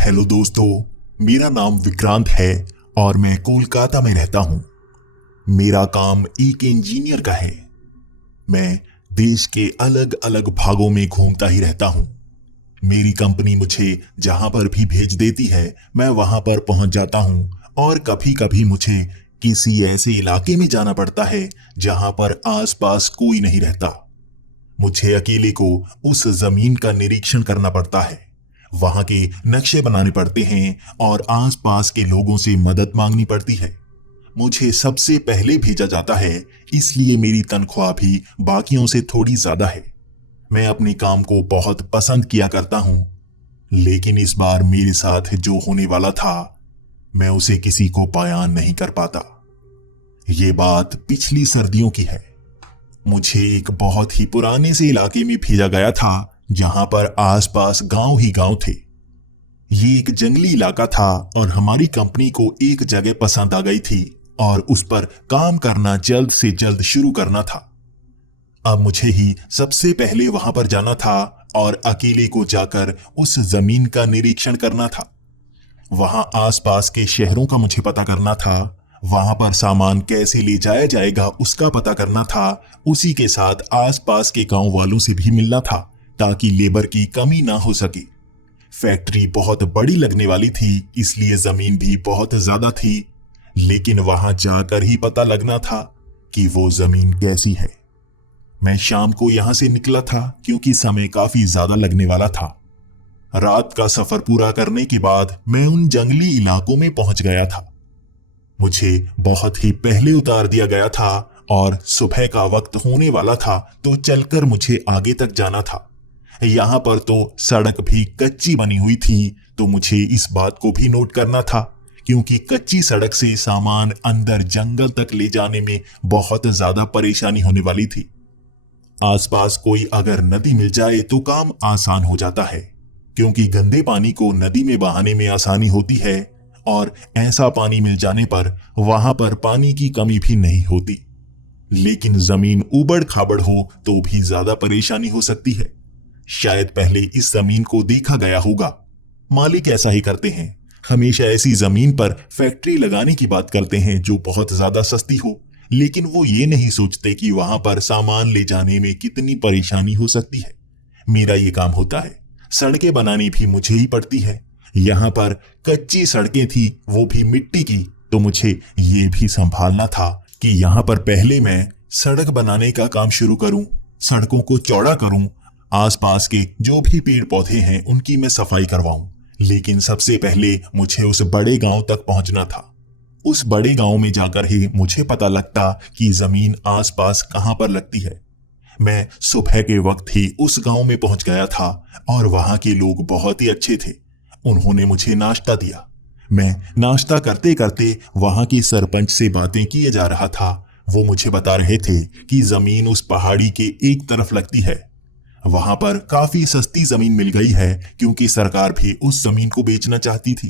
Hello दोस्तों, मेरा नाम विक्रांत है और मैं कोलकाता में रहता हूँ। मेरा काम एक इंजीनियर का है। मैं देश के अलग अलग भागों में घूमता ही रहता हूँ। मेरी कंपनी मुझे जहां पर भी भेज देती है, मैं वहां पर पहुंच जाता हूँ। और कभी कभी मुझे किसी ऐसे इलाके में जाना पड़ता है जहां पर आसपास कोई नहीं रहता। मुझे अकेले को उस जमीन का निरीक्षण करना पड़ता है, वहां के नक्शे बनाने पड़ते हैं और आसपास के लोगों से मदद मांगनी पड़ती है। मुझे सबसे पहले भेजा जाता है, इसलिए मेरी तनख्वाह भी बाकियों से थोड़ी ज्यादा है। मैं अपने काम को बहुत पसंद किया करता हूं, लेकिन इस बार मेरे साथ जो होने वाला था, मैं उसे किसी को बयान नहीं कर पाता। ये बात पिछली सर्दियों की है। मुझे एक बहुत ही पुराने से इलाके में भेजा गया था जहां पर आसपास गांव ही गांव थे। ये एक जंगली इलाका था और हमारी कंपनी को एक जगह पसंद आ गई थी और उस पर काम करना जल्द से जल्द शुरू करना था। अब मुझे ही सबसे पहले वहां पर जाना था और अकेले को जाकर उस जमीन का निरीक्षण करना था। वहां आसपास के शहरों का मुझे पता करना था, वहां पर सामान कैसे ले जाया जाएगा उसका पता करना था। उसी के साथ आसपास के गांव वालों से भी मिलना था ताकि लेबर की कमी ना हो सके। फैक्ट्री बहुत बड़ी लगने वाली थी, इसलिए जमीन भी बहुत ज्यादा थी, लेकिन वहां जाकर ही पता लगना था कि वो जमीन कैसी है। मैं शाम को यहां से निकला था क्योंकि समय काफी ज्यादा लगने वाला था। रात का सफर पूरा करने के बाद मैं उन जंगली इलाकों में पहुंच गया था। मुझे बहुत ही पहले उतार दिया गया था और सुबह का वक्त होने वाला था, तो चलकर मुझे आगे तक जाना था। यहां पर तो सड़क भी कच्ची बनी हुई थी, तो मुझे इस बात को भी नोट करना था क्योंकि कच्ची सड़क से सामान अंदर जंगल तक ले जाने में बहुत ज्यादा परेशानी होने वाली थी। आसपास कोई अगर नदी मिल जाए तो काम आसान हो जाता है, क्योंकि गंदे पानी को नदी में बहाने में आसानी होती है और ऐसा पानी मिल जाने पर वहां पर पानी की कमी भी नहीं होती। लेकिन जमीन उबड़ खाबड़ हो तो भी ज्यादा परेशानी हो सकती है। शायद पहले इस जमीन को देखा गया होगा। मालिक ऐसा ही करते हैं, हमेशा ऐसी जमीन पर फैक्ट्री लगाने की बात करते हैं जो बहुत ज्यादा सस्ती हो, लेकिन वो ये नहीं सोचते कि वहां पर सामान ले जाने में कितनी परेशानी हो सकती है। मेरा ये काम होता है, सड़कें बनानी भी मुझे ही पड़ती है। यहाँ पर कच्ची सड़कें थी, वो भी मिट्टी की, तो मुझे ये भी संभालना था कि यहाँ पर पहले मैं सड़क बनाने का काम शुरू करूं, सड़कों को चौड़ा करूं, आसपास के जो भी पेड़ पौधे हैं उनकी मैं सफाई करवाऊं। लेकिन सबसे पहले मुझे उस बड़े गांव तक पहुंचना था। उस बड़े गांव में जाकर ही मुझे पता लगता कि जमीन आसपास कहां पर लगती है। मैं सुबह के वक्त ही उस गांव में पहुंच गया था और वहां के लोग बहुत ही अच्छे थे। उन्होंने मुझे नाश्ता दिया। मैं नाश्ता करते करते वहां की सरपंच से बातें किए जा रहा था। वो मुझे बता रहे थे कि जमीन उस पहाड़ी के एक तरफ लगती है। वहां पर काफी सस्ती जमीन मिल गई है क्योंकि सरकार भी उस जमीन को बेचना चाहती थी।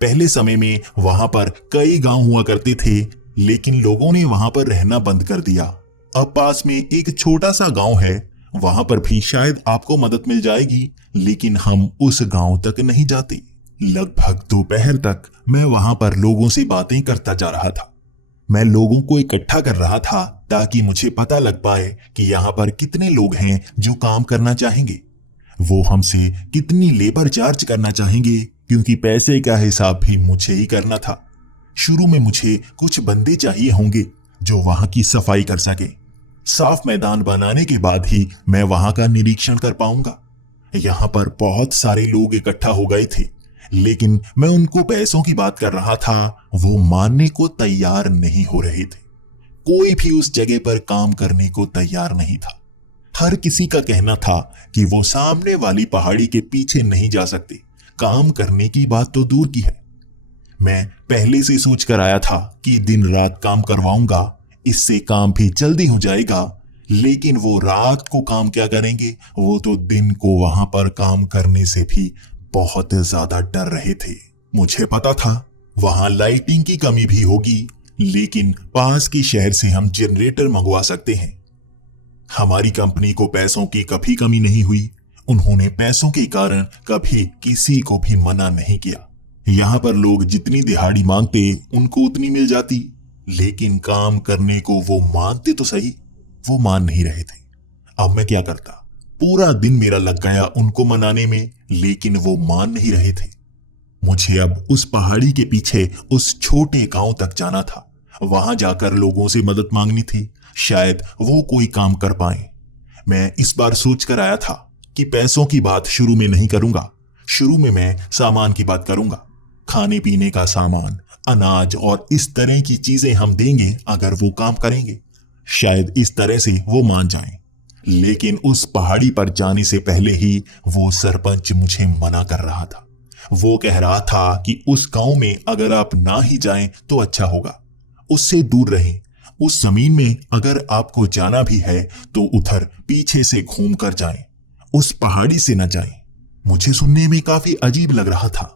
पहले समय में वहां पर कई गांव हुआ करते थे, लेकिन लोगों ने वहां पर रहना बंद कर दिया। अब पास में एक छोटा सा गांव है, वहां पर भी शायद आपको मदद मिल जाएगी, लेकिन हम उस गांव तक नहीं जाते। लगभग दोपहर तक मैं वहां पर लोगों से बातें करता जा रहा था। मैं लोगों को इकट्ठा कर रहा था ताकि मुझे पता लग पाए कि यहाँ पर कितने लोग हैं जो काम करना चाहेंगे, वो हमसे कितनी लेबर चार्ज करना चाहेंगे, क्योंकि पैसे का हिसाब भी मुझे ही करना था। शुरू में मुझे कुछ बंदे चाहिए होंगे जो वहां की सफाई कर सके। साफ मैदान बनाने के बाद ही मैं वहां का निरीक्षण कर पाऊंगा। यहाँ पर बहुत सारे लोग इकट्ठा हो गए थे, लेकिन मैं उनको पैसों की बात कर रहा था, वो मानने को तैयार नहीं हो रहे थे। कोई भी उस जगह पर काम करने को तैयार नहीं था। हर किसी का कहना था कि वो सामने वाली पहाड़ी के पीछे नहीं जा सकते, काम करने की बात तो दूर की है। मैं पहले से सोच कर आया था कि दिन रात काम करवाऊंगा, इससे काम भी जल्दी हो जाएगा। लेकिन वो रात को काम क्या करेंगे, वो तो दिन को वहां पर काम करने से भी बहुत ज्यादा डर रहे थे। मुझे पता था वहां लाइटिंग की कमी भी होगी, लेकिन पास के शहर से हम जनरेटर मंगवा सकते हैं। हमारी कंपनी को पैसों की कभी कमी नहीं हुई। उन्होंने पैसों के कारण कभी किसी को भी मना नहीं किया। यहाँ पर लोग जितनी दिहाड़ी मांगते उनको उतनी मिल जाती, लेकिन काम करने को वो मानते तो सही, वो मान नहीं रहे थे। अब मैं क्या करता? पूरा दिन मेरा लग गया उनको मनाने में, लेकिन वो मान नहीं रहे थे। मुझे अब उस पहाड़ी के पीछे उस छोटे गांव तक जाना था। वहां जाकर लोगों से मदद मांगनी थी, शायद वो कोई काम कर पाए। मैं इस बार सोच कर आया था कि पैसों की बात शुरू में नहीं करूंगा। शुरू में मैं सामान की बात करूंगा। खाने पीने का सामान, अनाज और इस तरह की चीजें हम देंगे अगर वो काम करेंगे। शायद इस तरह से वो मान जाएं। लेकिन उस पहाड़ी पर जाने से पहले ही वो सरपंच मुझे मना कर रहा था। वो कह रहा था कि उस गांव में अगर आप ना ही जाएं तो अच्छा होगा, उससे दूर रहें। उस जमीन में अगर आपको जाना भी है तो उधर पीछे से घूम कर जाएं, उस पहाड़ी से न जाएं। मुझे सुनने में काफी अजीब लग रहा था।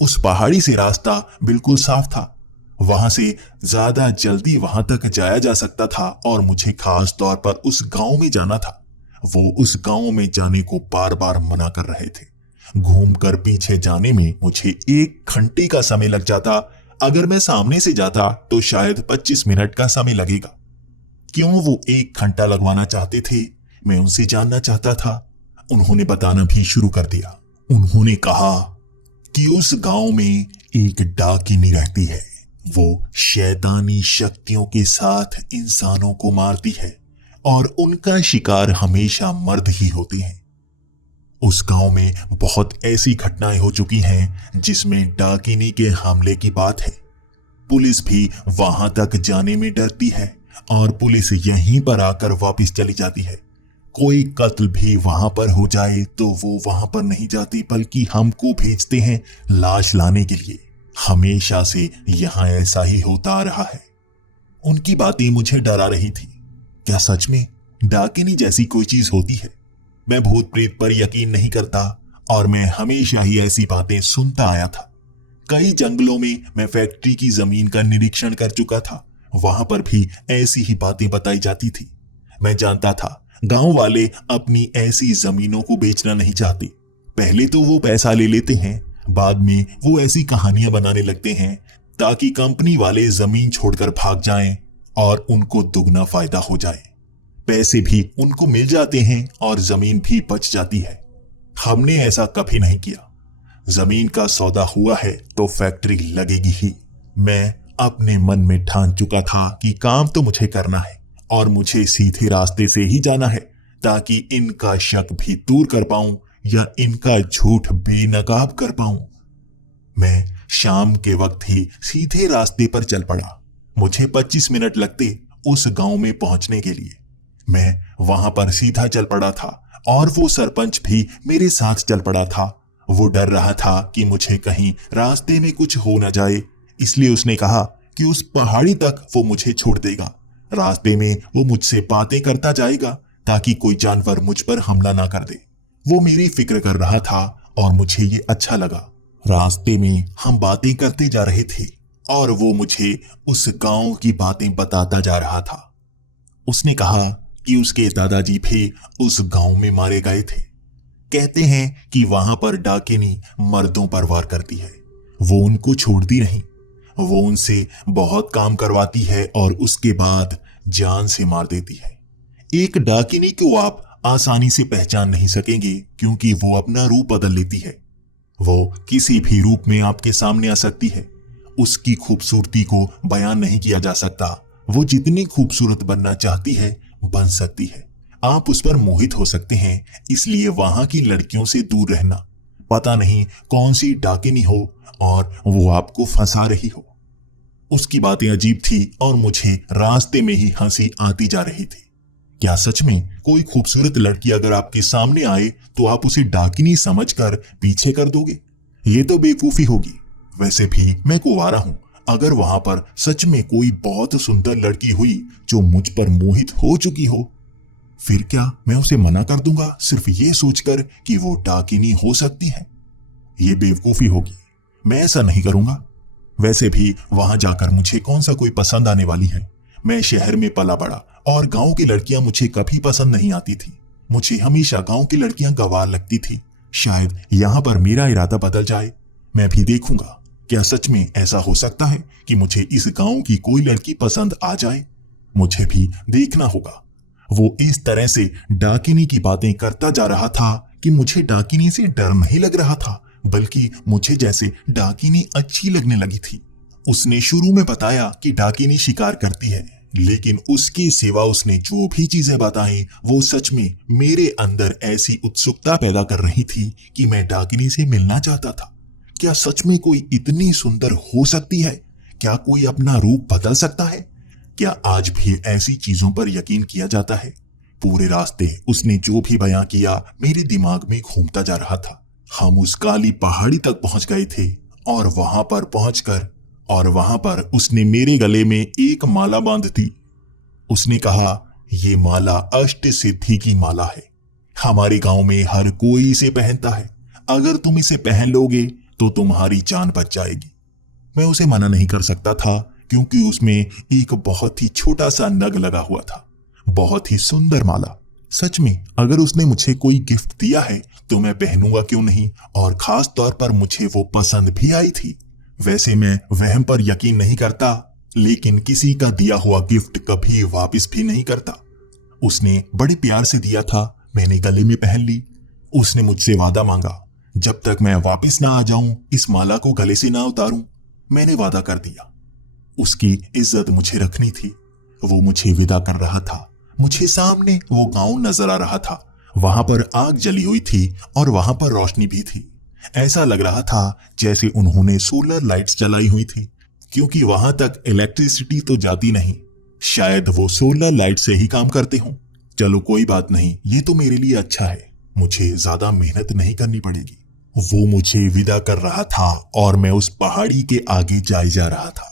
उस पहाड़ी से रास्ता बिल्कुल साफ था, वहां से ज्यादा जल्दी वहां तक जाया जा सकता था और मुझे खास तौर पर उस गांव में जाना था। वो उस गांव में जाने को बार बार मना कर रहे थे। घूमकर पीछे जाने में मुझे 1 घंटे का समय लग जाता। अगर मैं सामने से जाता तो शायद 25 मिनट का समय लगेगा। क्यों वो 1 घंटा लगवाना चाहते थे, मैं उनसे जानना चाहता था। उन्होंने बताना भी शुरू कर दिया। उन्होंने कहा कि उस गांव में एक डाकिनी रहती है। वो शैतानी शक्तियों के साथ इंसानों को मारती है और उनका शिकार हमेशा मर्द ही होते हैं। उस गांव में बहुत ऐसी घटनाएं हो चुकी हैं जिसमें डाकिनी के हमले की बात है। पुलिस भी वहां तक जाने में डरती है और पुलिस यहीं पर आकर वापस चली जाती है। कोई कत्ल भी वहां पर हो जाए तो वो वहां पर नहीं जाती, बल्कि हमको भेजते हैं लाश लाने के लिए। हमेशा से यहां ऐसा ही होता आ रहा है। उनकी बातें मुझे डरा रही थी। क्या सच में डाकिनी जैसी कोई चीज होती है? मैं भूत प्रेत पर यकीन नहीं करता और मैं हमेशा ही ऐसी बातें सुनता आया था। कई जंगलों में मैं फैक्ट्री की जमीन का निरीक्षण कर चुका था, वहां पर भी ऐसी ही बातें बताई जाती थी। मैं जानता था गांव वाले अपनी ऐसी जमीनों को बेचना नहीं चाहते। पहले तो वो पैसा ले लेते हैं, बाद में वो ऐसी कहानियां बनाने लगते हैं ताकि कंपनी वाले जमीन छोड़कर भाग जाएं और उनको दुगना फायदा हो जाए। पैसे भी उनको मिल जाते हैं और जमीन भी बच जाती है। हमने ऐसा कभी नहीं किया। जमीन का सौदा हुआ है तो फैक्ट्री लगेगी ही। मैं अपने मन में ठान चुका था कि काम तो मुझे करना है और मुझे सीधे रास्ते से ही जाना है, ताकि इनका शक भी दूर कर पाऊं या इनका झूठ बेनकाब कर पाऊं। मैं शाम के वक्त ही सीधे रास्ते पर चल पड़ा। मुझे 25 मिनट लगते उस गांव में पहुंचने के लिए। मैं वहां पर सीधा चल पड़ा था और वो सरपंच भी मेरे साथ चल पड़ा था। वो डर रहा था कि मुझे कहीं रास्ते में कुछ हो न जाए, इसलिए उसने कहा कि उस पहाड़ी तक वो मुझे छोड़ देगा। रास्ते में वो मुझसे बातें करता जाएगा ताकि कोई जानवर मुझ पर हमला ना कर दे। वो मेरी फिक्र कर रहा था और मुझे ये अच्छा लगा। रास्ते में हम बातें करते जा रहे थे और वो मुझे उस गांव की बातें बताता जा रहा था। उसने कहा कि उसके दादाजी भी उस गांव में मारे गए थे। कहते हैं कि वहां पर डाकिनी मर्दों पर वार करती है। वो उनको छोड़ती नहीं, वो उनसे बहुत काम करवाती है और उसके बाद जान से मार देती है। एक डाकिनी को आप आसानी से पहचान नहीं सकेंगे क्योंकि वो अपना रूप बदल लेती है। वो किसी भी रूप में आपके सामने आ सकती है। उसकी खूबसूरती को बयान नहीं किया जा सकता। वो जितनी खूबसूरत बनना चाहती है बन सकती है। आप उस पर मोहित हो सकते हैं, इसलिए वहां की लड़कियों से दूर रहना। पता नहीं कौन सी डाकिनी हो और वो आपको फंसा रही हो। उसकी बातें अजीब थी और मुझे रास्ते में ही हंसी आती जा रही थी। क्या सच में कोई खूबसूरत लड़की अगर आपके सामने आए तो आप उसे डाकिनी समझकर पीछे कर दोगे? ये तो बेवकूफी होगी। वैसे भी मैं कुंवारा हूं। अगर वहां पर सच में कोई बहुत सुंदर लड़की हुई जो मुझ पर मोहित हो चुकी हो, फिर क्या मैं उसे मना कर दूंगा सिर्फ ये सोचकर कि वो डाकिनी हो सकती है? ये बेवकूफी होगी। मैं ऐसा नहीं करूंगा। वैसे भी वहां जाकर मुझे कौन सा कोई पसंद आने वाली है। मैं शहर में पला बड़ा और गांव की लड़कियां मुझे कभी पसंद नहीं आती थी। मुझे हमेशा गांव की लड़कियां गंवार लगती थी। शायद यहां पर मेरा इरादा बदल जाए। मैं भी देखूंगा क्या सच में ऐसा हो सकता है कि मुझे इस गांव की कोई लड़की पसंद आ जाए। मुझे भी देखना होगा। वो इस तरह से डाकिनी की बातें करता जा रहा था कि मुझे डाकिनी से डर नहीं लग रहा था, बल्कि मुझे जैसे डाकिनी अच्छी लगने लगी थी। उसने शुरू में बताया कि डाकिनी शिकार करती है, लेकिन उसके सिवा उसने जो भी चीजें बताई वो सच में मेरे अंदर ऐसी उत्सुकता पैदा कर रही थी कि मैं डाकिनी से मिलना चाहता था। क्या सच में कोई इतनी सुंदर हो सकती है? क्या कोई अपना रूप बदल सकता है? क्या आज भी ऐसी चीजों पर यकीन किया जाता है? पूरे रास्ते उसने जो भी बयां किया मेरे दिमाग में घूमता जा रहा था। हम उस काली पहाड़ी तक पहुंच गए थे और वहां पर उसने मेरे गले में एक माला बांध दी। उसने कहा, ये माला अष्ट सिद्धि की माला है। हमारे गांव में हर कोई इसे पहनता है। अगर तुम इसे पहन लोगे तो तुम्हारी जान बच जाएगी। मैं उसे मना नहीं कर सकता था क्योंकि उसमें एक बहुत ही छोटा सा नग लगा हुआ था। बहुत ही सुंदर माला। सच में अगर उसने मुझे कोई गिफ्ट दिया है तो मैं पहनूंगा क्यों नहीं, और खास तौर पर मुझे वो पसंद भी आई थी। वैसे मैं वहम पर यकीन नहीं करता, लेकिन किसी का दिया हुआ गिफ्ट कभी वापस भी नहीं करता। उसने बड़े प्यार से दिया था, मैंने गले में पहन ली। उसने मुझसे वादा मांगा, जब तक मैं वापस ना आ जाऊं इस माला को गले से ना उतारूं। मैंने वादा कर दिया। उसकी इज्जत मुझे रखनी थी। वो मुझे विदा कर रहा था। मुझे सामने वो गांव नजर आ रहा था। वहां पर आग जली हुई थी और वहां पर रोशनी भी थी। ऐसा लग रहा था जैसे उन्होंने सोलर लाइट्स जलाई हुई थी, क्योंकि वहां तक इलेक्ट्रिसिटी तो जाती नहीं। शायद वो सोलर लाइट से ही काम करते हों। चलो कोई बात नहीं, ये तो मेरे लिए अच्छा है। मुझे ज्यादा मेहनत नहीं करनी पड़ेगी। वो मुझे विदा कर रहा था और मैं उस पहाड़ी के आगे जाए जा रहा था।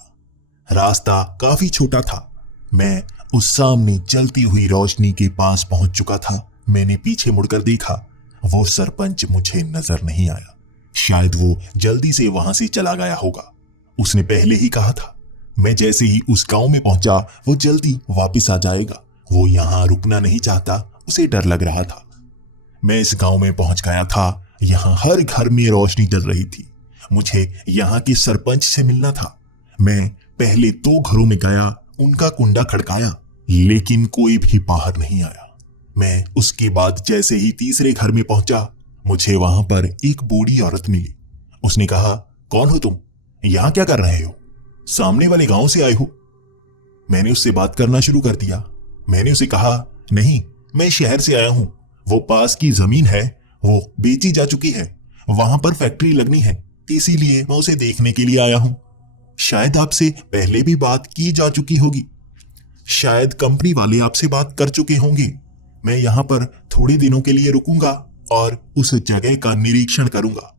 रास्ता काफी छोटा था। मैं उस सामने चलती हुई रोशनी के पास पहुंच चुका था। मैंने पीछे मुड़कर देखा। वो सरपंच मुझे नजर नहीं आया। शायद वो जल्दी से वहां से चला गया होगा। उसने पहले ही कहा था, मैं जैसे ही उस गांव में पहुंचा वो जल्दी वापस आ जाएगा। वो यहां रुकना नहीं चाहता, उसे डर लग रहा था। मैं इस गांव में पहुंच गया था। यहां हर घर में रोशनी जल रही थी। मुझे यहां के सरपंच से मिलना था। मैं पहले 2 घरों में गया, उनका कुंडा खड़काया, लेकिन कोई भी बाहर नहीं आया। मैं उसके बाद जैसे ही तीसरे घर में पहुंचा, मुझे वहां पर एक बूढ़ी औरत मिली। उसने कहा, कौन हो तुम? यहां क्या कर रहे हो? सामने वाले गांव से आए हो? मैंने उससे बात करना शुरू कर दिया। मैंने उसे कहा, नहीं, मैं शहर से आया हूं। वो पास की जमीन है, वो बेची जा चुकी है। वहां पर फैक्ट्री लगनी है, इसीलिए मैं उसे देखने के लिए आया हूं। शायद आपसे पहले भी बात की जा चुकी होगी। शायद कंपनी वाले आपसे बात कर चुके होंगे। मैं यहां पर थोड़े दिनों के लिए रुकूंगा और उस जगह का निरीक्षण करूंगा।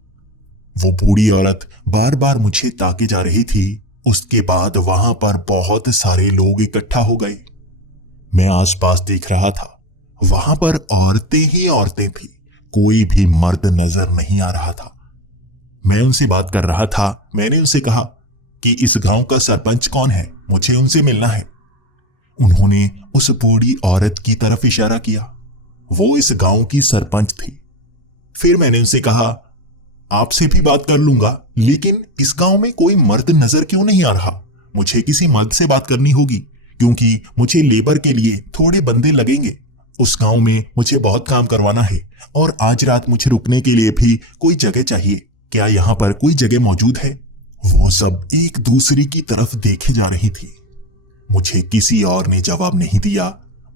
वो बूढ़ी औरत बार बार मुझे ताके जा रही थी। उसके बाद वहां पर बहुत सारे लोग इकट्ठा हो गए। मैं आसपास देख रहा था। वहां पर औरतें ही औरतें थी। कोई भी मर्द नजर नहीं आ रहा था। मैं उनसे बात कर रहा था। मैंने उनसे कहा कि इस गांव का सरपंच कौन है, मुझे उनसे मिलना है। उन्होंने उस बूढ़ी औरत की तरफ इशारा किया। वो इस गांव की सरपंच थी। फिर मैंने उनसे कहा, आपसे भी बात कर लूंगा, लेकिन इस गांव में कोई मर्द नजर क्यों नहीं आ रहा? मुझे किसी मर्द से बात करनी होगी, क्योंकि मुझे लेबर के लिए थोड़े बंदे लगेंगे। उस गांव में मुझे बहुत काम करवाना है और आज रात मुझे रुकने के लिए भी कोई जगह चाहिए। क्या यहाँ पर कोई जगह मौजूद है? वो सब एक दूसरे की तरफ देखे जा रही थी। मुझे किसी और ने जवाब नहीं दिया।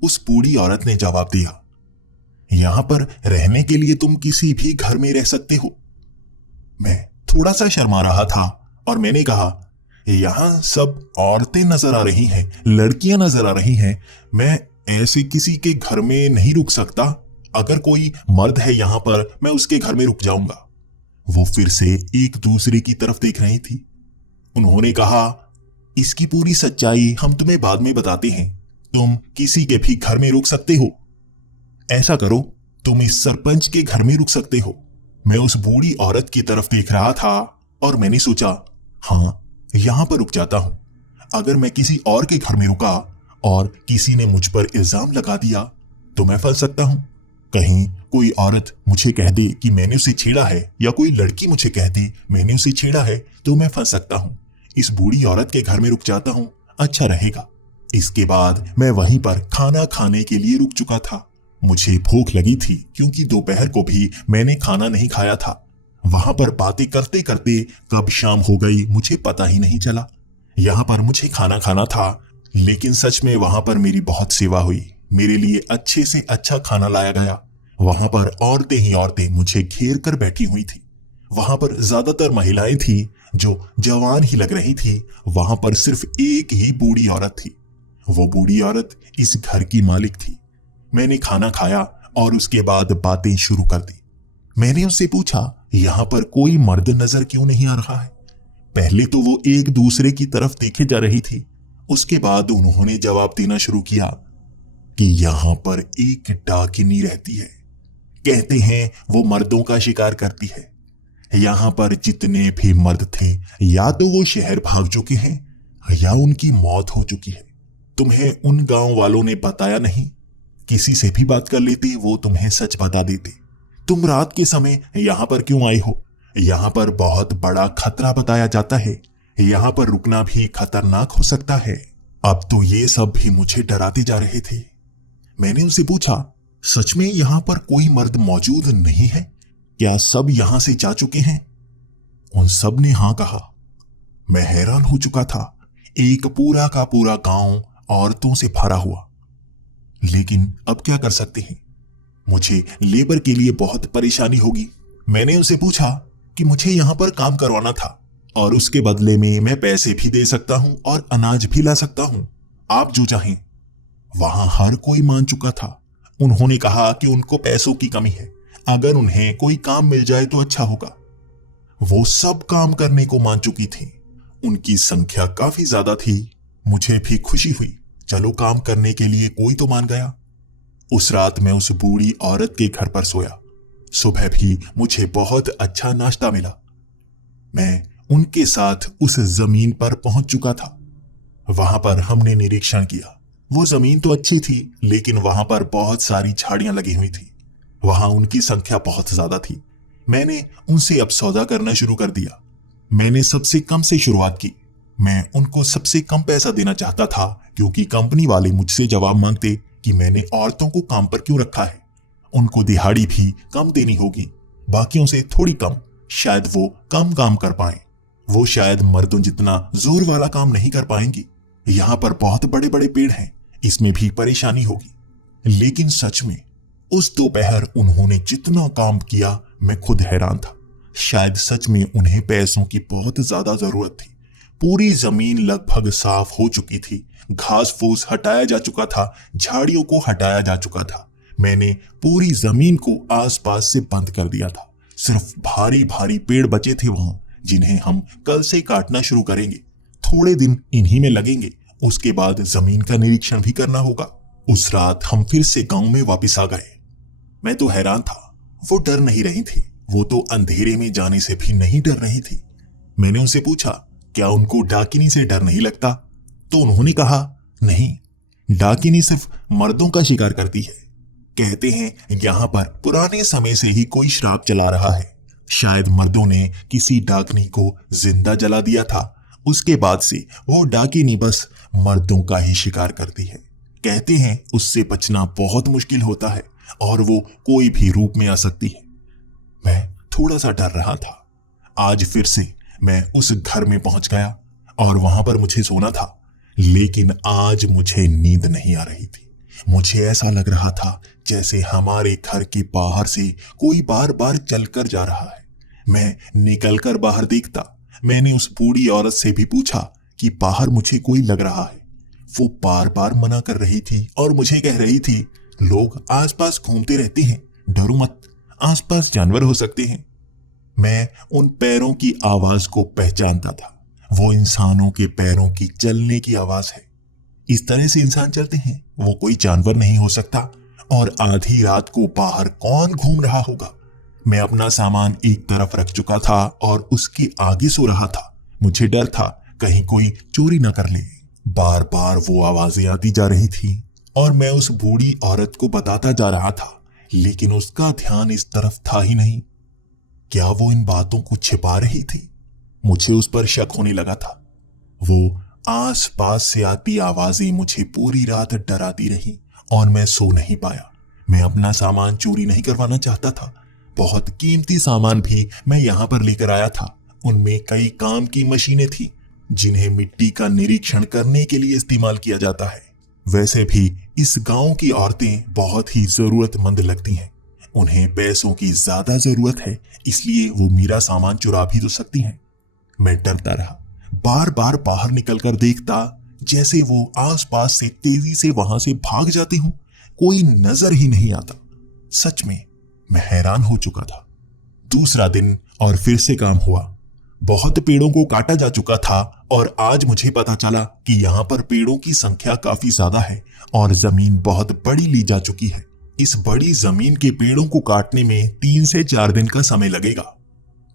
उस बूढ़ी औरत ने जवाब दिया, यहां पर रहने के लिए तुम किसी भी घर में रह सकते हो। मैं थोड़ा सा शर्मा रहा था और मैंने कहा, यहां सब औरतें नजर आ रही हैं, लड़कियां नजर आ रही हैं। मैं ऐसे किसी के घर में नहीं रुक सकता। अगर कोई मर्द है यहां पर, मैं उसके घर में रुक जाऊंगा। वो फिर से एक दूसरे की तरफ देख रही थी। उन्होंने कहा, इसकी पूरी सच्चाई हम तुम्हें बाद में बताते हैं। तुम किसी के भी घर में रुक सकते हो। ऐसा करो, तुम इस सरपंच के घर में रुक सकते हो। मैं उस बूढ़ी औरत की तरफ देख रहा था और मैंने सोचा, हां, यहां पर रुक जाता हूं। अगर मैं किसी और के घर में रुका और किसी ने मुझ पर इल्जाम लगा दिया तो मैं फंस सकता हूं। कहीं कोई औरत मुझे कह दे कि मैंने उसे छेड़ा है, या कोई लड़की मुझे कह दे मैंने उसे छेड़ा है, तो मैं फंस सकता हूं। इस बूढ़ी औरत के घर में रुक जाता हूं, अच्छा रहेगा। इसके बाद मैं वहीं पर खाना खाने के लिए रुक चुका था। मुझे भूख लगी थी क्योंकि दोपहर को भी मैंने खाना नहीं खाया था। वहां पर बातें करते करते कब शाम हो गई मुझे पता ही नहीं चला। यहाँ पर मुझे खाना खाना था, लेकिन सच में वहां पर मेरी बहुत सेवा हुई। मेरे लिए अच्छे से अच्छा खाना लाया गया। वहां पर औरतें ही औरतें मुझे घेर कर बैठी हुई थी। वहां पर ज्यादातर महिलाएं थी जो जवान ही लग रही थी। वहां पर सिर्फ एक ही बूढ़ी औरत थी। वो बूढ़ी औरत इस घर की मालिक थी। मैंने खाना खाया और उसके बाद बातें शुरू कर दी। मैंने उससे पूछा, यहां पर कोई मर्द नजर क्यों नहीं आ रहा है? पहले तो वो एक दूसरे की तरफ देखे जा रही थी। उसके बाद उन्होंने जवाब देना शुरू किया कि यहां पर एक डाकिनी रहती है। कहते हैं वो मर्दों का शिकार करती है। यहां पर जितने भी मर्द थे, या तो वो शहर भाग चुके हैं या उनकी मौत हो चुकी है। तुम्हें उन गांव वालों ने बताया नहीं? किसी से भी बात कर लेते, वो तुम्हें सच बता देते। तुम रात के समय यहां पर क्यों आए हो? यहां पर बहुत बड़ा खतरा बताया जाता है। यहां पर रुकना भी खतरनाक हो सकता है। अब तो ये सब भी मुझे डराते जा रहे थे। मैंने उनसे पूछा, सच में यहां पर कोई मर्द मौजूद नहीं है? क्या सब यहां से जा चुके हैं? उन सब ने हां कहा। मैं हैरान हो चुका था। एक पूरा का पूरा गांव औरतों से भरा हुआ। लेकिन अब क्या कर सकते हैं? मुझे लेबर के लिए बहुत परेशानी होगी। मैंने उनसे पूछा कि मुझे यहां पर काम करवाना था और उसके बदले में मैं पैसे भी दे सकता हूं और अनाज भी ला सकता हूं, आप जो चाहें। वहां हर कोई मान चुका था। उन्होंने कहा कि उनको पैसों की कमी है, अगर उन्हें कोई काम मिल जाए तो अच्छा होगा। वो सब काम करने को मान चुकी थी। उनकी संख्या काफी ज्यादा थी। मुझे भी खुशी हुई, चलो काम करने के लिए कोई तो मान गया। उस रात मैं उस बूढ़ी औरत के घर पर सोया। सुबह भी मुझे बहुत अच्छा नाश्ता मिला। मैं उनके साथ उस जमीन पर पहुंच चुका था। वहां पर हमने निरीक्षण किया। वो जमीन तो अच्छी थी, लेकिन वहां पर बहुत सारी झाड़ियां लगी हुई थी। वहां उनकी संख्या बहुत ज्यादा थी। मैंने उनसे अब सौदा करना शुरू कर दिया। मैंने सबसे कम से शुरुआत की। मैं उनको सबसे कम पैसा देना चाहता था, क्योंकि कंपनी वाले मुझसे जवाब मांगते कि मैंने औरतों को काम पर क्यों रखा है। उनको दिहाड़ी भी कम देनी होगी, बाकियों से थोड़ी कम। शायद वो कम काम कर पाए। वो शायद मर्दों जितना जोर वाला काम नहीं कर पाएंगी। यहां पर बहुत बड़े बड़े पेड़ हैं, इसमें भी परेशानी होगी। लेकिन सच में उस दोपहर उन्होंने जितना काम किया, मैं खुद हैरान था। शायद सच में उन्हें पैसों की बहुत ज्यादा जरूरत थी। पूरी जमीन लगभग साफ हो चुकी थी। घास फूस हटाया जा चुका था, झाड़ियों को हटाया जा चुका था। मैंने पूरी जमीन को आसपास से बंद कर दिया था। सिर्फ भारी भारी पेड़ बचे थे वहां, जिन्हें हम कल से काटना शुरू करेंगे। थोड़े दिन इन्हीं में लगेंगे, उसके बाद जमीन का निरीक्षण भी करना होगा। उस रात हम फिर से गांव में वापस आ गए। मैं तो हैरान था। वो डर नहीं रही थी। वो तो अंधेरे में जाने से भी नहीं डर रही थी। मैंने उनसे पूछा, क्या उनको डाकिनी से डर नहीं लगता? तो उन्होंने कहा, नहीं, डाकिनी सिर्फ मर्दों का शिकार करती है। कहते हैं यहां पर पुराने समय से ही कोई श्राप चला रहा है। शायद मर्दों ने किसी डाकिनी को जिंदा जला दिया था। उसके बाद से वो डाकिनी बस मर्दों का ही शिकार करती है। कहते हैं उससे बचना बहुत मुश्किल होता है और वो कोई भी रूप में आ सकती है। मैं थोड़ा सा डर रहा था। आज फिर से मैं उस घर में पहुंच गया और वहां पर मुझे सोना था, लेकिन आज मुझे नींद नहीं आ रही थी। मुझे ऐसा लग रहा था जैसे हमारे घर के बाहर से कोई बार बार चलकर जा रहा है। मैं निकलकर बाहर देखता। मैंने उस बूढ़ी औरत से भी पूछा कि बाहर मुझे कोई लग रहा है। वो बार बार मना कर रही थी और मुझे कह रही थी, लोग आसपास घूमते रहते हैं, डरो मत, आसपास जानवर हो सकते हैं। मैं उन पैरों की आवाज को पहचानता था। वो इंसानों के पैरों की चलने की आवाज है। इस तरह से इंसान चलते हैं, वो कोई जानवर नहीं हो सकता। और आधी रात को बाहर कौन घूम रहा होगा? मैं अपना सामान एक तरफ रख चुका था और उसके आगे सो रहा था। मुझे डर था कहीं कोई चोरी न कर ले। बार बार वो आवाजें आती जा रही थी और मैं उस बूढ़ी औरत को बताता जा रहा था लेकिन उसका ध्यान इस तरफ था ही नहीं। क्या वो इन बातों को छिपा रही थी? मुझे उस पर शक होने लगा था। वो आस पास से आती आवाजें मुझे पूरी रात डराती रही और मैं सो नहीं पाया। मैं अपना सामान चोरी नहीं करवाना चाहता था। बहुत कीमती सामान भी मैं यहां पर लेकर आया था। उनमें कई काम की मशीनें थी जिन्हें मिट्टी का निरीक्षण करने के लिए इस्तेमाल किया जाता है। वैसे भी इस गांव की औरतें बहुत ही जरूरतमंद लगती हैं। उन्हें पैसों की ज्यादा जरूरत है, इसलिए वो मेरा सामान चुरा भी तो सकती हैं। मैं डरता रहा, बार बार बाहर निकलकर देखता, जैसे वो आसपास से तेजी से वहां से भाग जाती हूं। कोई नजर ही नहीं आता। सच में मैं हैरान हो चुका था। दूसरा दिन और फिर से काम हुआ। बहुत पेड़ों को काटा जा चुका था और आज मुझे पता चला कि यहाँ पर पेड़ों की संख्या काफी ज्यादा है और जमीन बहुत बड़ी ली जा चुकी है। इस बड़ी जमीन के पेड़ों को काटने में 3 से 4 दिन का समय लगेगा।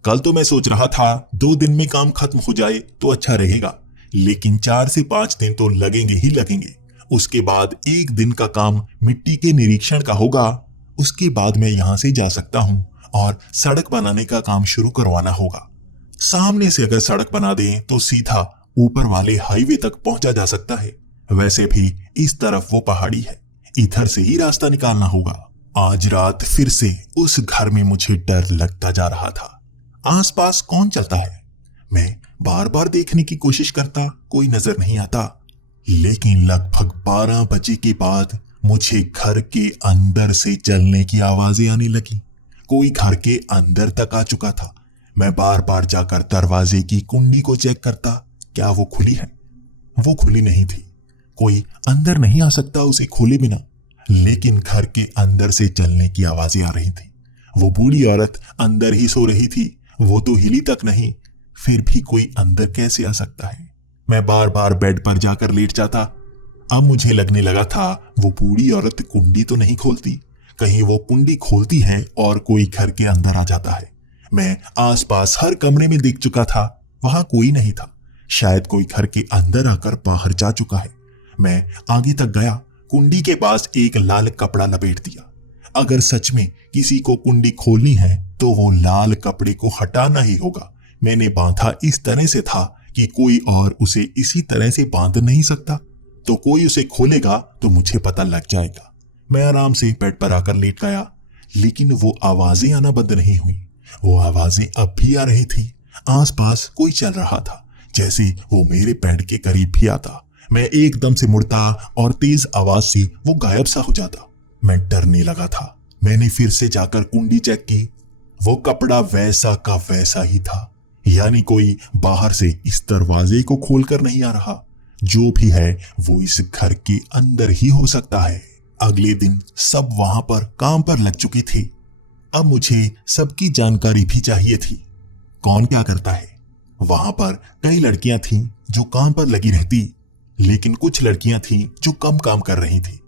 कल तो मैं सोच रहा था 2 दिन में काम खत्म हो जाए तो अच्छा रहेगा, लेकिन 4 से 5 दिन तो लगेंगे ही लगेंगे। उसके बाद 1 दिन का काम मिट्टी के निरीक्षण का होगा। उसके बाद मैं यहाँ से जा सकता हूँ और सड़क बनाने का काम शुरू करवाना होगा। सामने से अगर सड़क बना दें तो सीधा ऊपर वाले हाईवे तक पहुंचा जा सकता है। वैसे भी इस तरफ वो पहाड़ी है, इधर से ही रास्ता निकालना होगा। आज रात फिर से उस घर में मुझे डर लगता जा रहा था। आसपास कौन चलता है? मैं बार बार देखने की कोशिश करता, कोई नजर नहीं आता। लेकिन लगभग 12 बजे के बाद मुझे घर के अंदर से चलने की आवाजें आने लगी। कोई घर के अंदर तक आ चुका था। मैं बार बार जाकर दरवाजे की कुंडी को चेक करता, क्या वो खुली है? वो खुली नहीं थी। कोई अंदर नहीं आ सकता उसे खोले बिना। लेकिन घर के अंदर से चलने की आवाजें आ रही थी। वो बूढ़ी औरत अंदर ही सो रही थी, वो तो हिली तक नहीं। फिर भी कोई अंदर कैसे आ सकता है? मैं बार बार बेड पर जाकर लेट जाता। अब मुझे लगने लगा था वो बूढ़ी औरत कुंडी तो नहीं खोलती। कहीं वो कुंडी खोलती है और कोई घर के अंदर आ जाता है। मैं आसपास हर कमरे में देख चुका था, वहां कोई नहीं था। शायद कोई घर के अंदर आकर बाहर जा चुका है। मैं आगे तक गया, कुंडी के पास एक लाल कपड़ा लपेट दिया। अगर सच में किसी को कुंडी खोलनी है तो वो लाल कपड़े को हटाना ही होगा। मैंने बांधा इस तरह से था कि कोई और उसे इसी तरह से बांध नहीं सकता। तो कोई उसे खोलेगा तो मुझे पता लग जाएगा। मैं आराम से बेड पर आकर लेट गया, लेकिन वो आवाजें आना बंद नहीं हुई। वो आवाजें अब भी आ रही थी। आसपास कोई चल रहा था, जैसे वो मेरे बेड के करीब भी आता। मैं एकदम से मुड़ता और तेज आवाज से वो गायब सा हो जाता। मैं डरने लगा था। मैंने फिर से जाकर कुंडी चेक की। वो कपड़ा वैसा का वैसा ही था, यानी कोई बाहर से इस दरवाजे को खोलकर नहीं आ रहा। जो भी है वो इस घर के अंदर ही हो सकता है। अगले दिन सब वहां पर काम पर लग चुके थे। अब मुझे सबकी जानकारी भी चाहिए थी, कौन क्या करता है। वहां पर कई लड़कियां थीं जो काम पर लगी रहती, लेकिन कुछ लड़कियां थीं जो कम काम कर रही थी।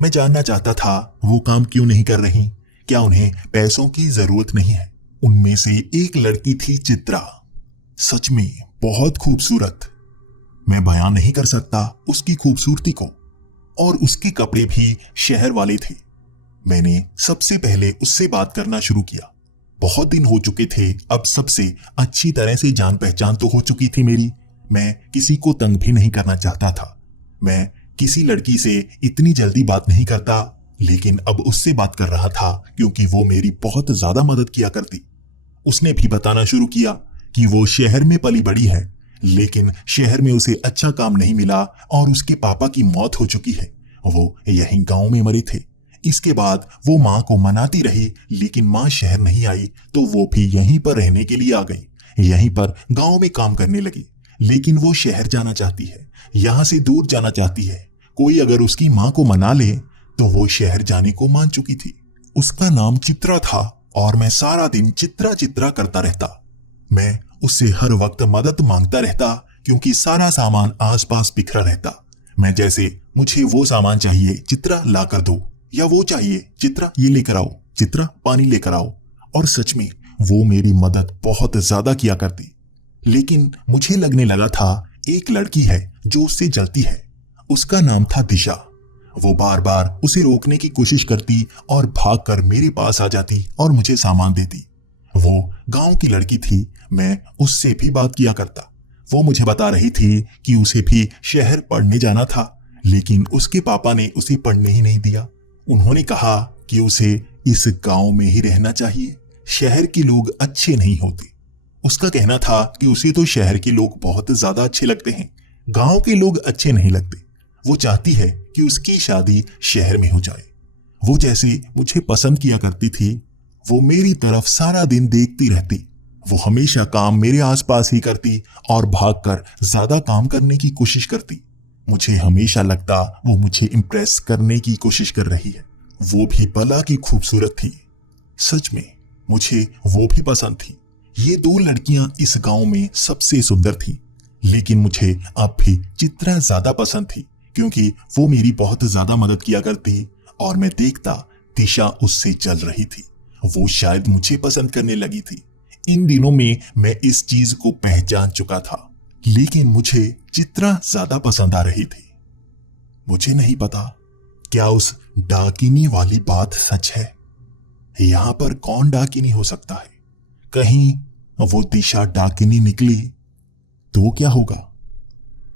मैं जानना चाहता था वो काम क्यों नहीं कर रही। क्या उन्हें पैसों की जरूरत नहीं है? उनमें से एक लड़की थी चित्रा, सच में बहुत खूबसूरत। मैं बयान नहीं कर सकता उसकी खूबसूरती को। और उसके कपड़े भी शहर वाले थे। मैंने सबसे पहले उससे बात करना शुरू किया। बहुत दिन हो चुके थे, अब सबसे अच्छी तरह से जान पहचान तो हो चुकी थी मेरी। मैं किसी को तंग भी नहीं करना चाहता था। मैं किसी लड़की से इतनी जल्दी बात नहीं करता, लेकिन अब उससे बात कर रहा था क्योंकि वो मेरी बहुत ज्यादा मदद किया करती। उसने भी बताना शुरू किया कि वो शहर में पली बड़ी है, लेकिन शहर में उसे अच्छा काम नहीं मिला और उसके पापा की मौत हो चुकी है। वो यहीं गांव में मरे थे। इसके बाद वो माँ को मनाती रही, लेकिन माँ शहर नहीं आई तो वो भी यहीं पर रहने के लिए आ गई। यहीं पर गांव में काम करने लगी, लेकिन वो शहर जाना चाहती है, यहाँ से दूर जाना चाहती है। कोई अगर उसकी माँ को मना ले तो वो शहर जाने को मान चुकी थी। उसका नाम चित्रा था और मैं सारा दिन चित्रा चित्रा करता रहता। मैं उससे हर वक्त मदद मांगता रहता क्योंकि सारा सामान आसपास बिखरा रहता। मैं जैसे, मुझे वो सामान चाहिए, चित्रा ला कर दो, या वो चाहिए, चित्रा ये लेकर आओ, चित्रा पानी लेकर आओ। और सच में वो मेरी मदद बहुत ज्यादा किया करती। लेकिन मुझे लगने लगा था एक लड़की है जो उससे जलती है। उसका नाम था दिशा। वो बार बार उसे रोकने की कोशिश करती और भागकर मेरे पास आ जाती और मुझे सामान देती। वो गांव की लड़की थी, मैं उससे भी बात किया करता। वो मुझे बता रही थी कि उसे भी शहर पढ़ने जाना था, लेकिन उसके पापा ने उसे पढ़ने ही नहीं दिया। उन्होंने कहा कि उसे इस गांव में ही रहना चाहिए, शहर के लोग अच्छे नहीं होते। उसका कहना था कि उसे तो शहर के लोग बहुत ज्यादा अच्छे लगते हैं, गांव के लोग अच्छे नहीं लगते। वो चाहती है कि उसकी शादी शहर में हो जाए। वो जैसे मुझे पसंद किया करती थी, वो मेरी तरफ सारा दिन देखती रहती। वो हमेशा काम मेरे आसपास ही करती और भागकर ज्यादा काम करने की कोशिश करती। मुझे हमेशा लगता वो मुझे इम्प्रेस करने की कोशिश कर रही है। वो भी भला की खूबसूरत थी। सच में मुझे वो भी पसंद थी। ये दो लड़कियां इस गांव में सबसे सुंदर थी, लेकिन मुझे अब भी चित्रा ज्यादा पसंद थी, क्योंकि वो मेरी बहुत ज्यादा मदद किया करती और मैं देखता दिशा उससे चल रही थी। वो शायद मुझे पसंद करने लगी थी। इन दिनों में मैं इस चीज को पहचान चुका था, लेकिन मुझे चित्रा ज्यादा पसंद आ रही थी। मुझे नहीं पता क्या उस डाकिनी वाली बात सच है। यहां पर कौन डाकिनी हो सकता है? कहीं वो दिशा डाकिनी निकली तो क्या होगा?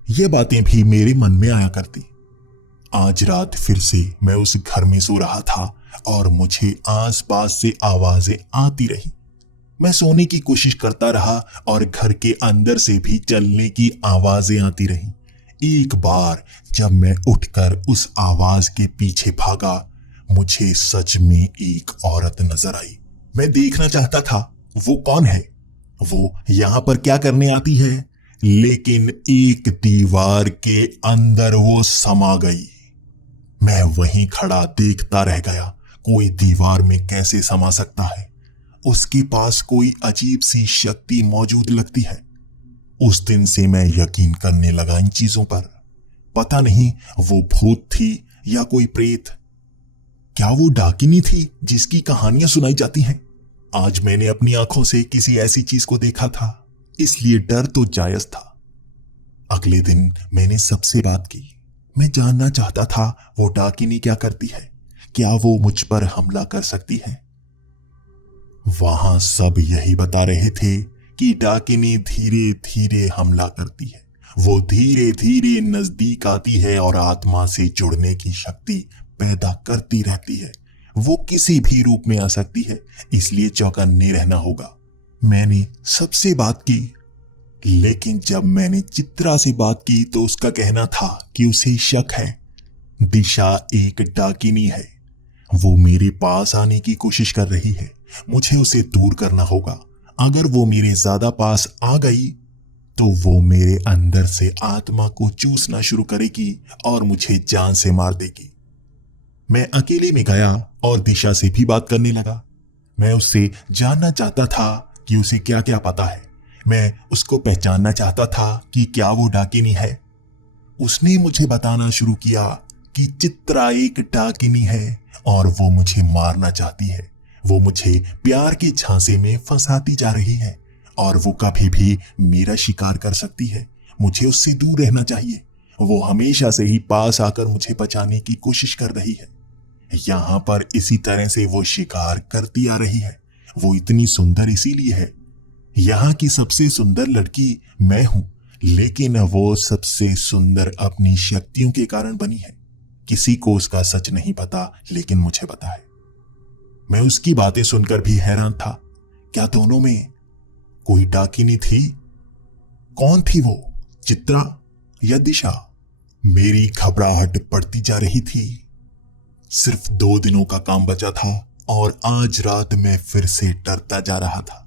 ये बातें भी मेरे मन में आया करती। आज रात फिर से मैं उस घर में सो रहा था और मुझे आसपास से आवाजें आती रही। मैं सोने की कोशिश करता रहा और घर के अंदर से भी चलने की आवाजें आती रही। एक बार जब मैं उठकर उस आवाज के पीछे भागा, मुझे सच में एक औरत नजर आई। मैं देखना चाहता था वो कौन है, वो यहां पर क्या करने आती है, लेकिन एक दीवार के अंदर वो समा गई। मैं वहीं खड़ा देखता रह गया। कोई दीवार में कैसे समा सकता है? उसके पास कोई अजीब सी शक्ति मौजूद लगती है। उस दिन से मैं यकीन करने लगा इन चीजों पर। पता नहीं वो भूत थी या कोई प्रेत। क्या वो डाकिनी थी जिसकी कहानियां सुनाई जाती हैं? आज मैंने अपनी आंखों से किसी ऐसी चीज को देखा था, इसलिए डर तो जायज था। अगले दिन मैंने सबसे बात की। मैं जानना चाहता था वो डाकिनी क्या करती है, क्या वो मुझ पर हमला कर सकती है। वहां सब यही बता रहे थे कि डाकिनी धीरे धीरे हमला करती है। वो धीरे धीरे नजदीक आती है और आत्मा से जुड़ने की शक्ति पैदा करती रहती है। वो किसी भी रूप में आ सकती है, इसलिए चौकन्ने रहना होगा। मैंने सबसे बात की, लेकिन जब मैंने चित्रा से बात की तो उसका कहना था कि उसे शक है। दिशा एक डाकिनी है। वो मेरे पास आने की कोशिश कर रही है। मुझे उसे दूर करना होगा। अगर वो मेरे ज्यादा पास आ गई तो वो मेरे अंदर से आत्मा को चूसना शुरू करेगी और मुझे जान से मार देगी। मैं अकेले में गया और दिशा से भी बात करने लगा। मैं उससे जानना चाहता था कि उसे क्या क्या पता है। मैं उसको पहचानना चाहता था कि क्या वो डाकिनी है। उसने मुझे बताना शुरू किया कि चित्रा एक डाकिनी है और वो मुझे मारना चाहती है। वो मुझे प्यार के झांसे में फंसाती जा रही है और वो कभी भी मेरा शिकार कर सकती है। मुझे उससे दूर रहना चाहिए। वो हमेशा से ही पास आकर मुझे बचाने की कोशिश कर रही है। यहां पर इसी तरह से वो शिकार करती आ रही है। वो इतनी सुंदर इसीलिए है। यहाँ की सबसे सुंदर लड़की मैं हूं, लेकिन वो सबसे सुंदर अपनी शक्तियों के कारण बनी है। किसी को उसका सच नहीं पता, लेकिन मुझे पता है। मैं उसकी बातें सुनकर भी हैरान था। क्या दोनों में कोई डाकिनी थी? कौन थी वो, चित्रा या दिशा? मेरी घबराहट बढ़ती जा रही थी। सिर्फ 2 दिनों का काम बचा था और आज रात मैं फिर से डरता जा रहा था।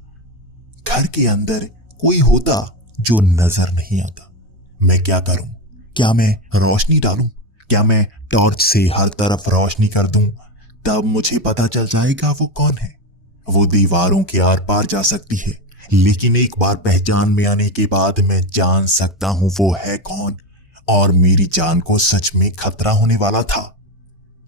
घर के अंदर कोई होता जो नजर नहीं आता। मैं क्या करूं? क्या मैं रोशनी डालूं? क्या मैं टॉर्च से हर तरफ रोशनी कर दूं? तब मुझे पता चल जाएगा वो कौन है। वो दीवारों के आर पार जा सकती है, लेकिन एक बार पहचान में आने के बाद मैं जान सकता हूं वो है कौन। और मेरी जान को सच में खतरा होने वाला था।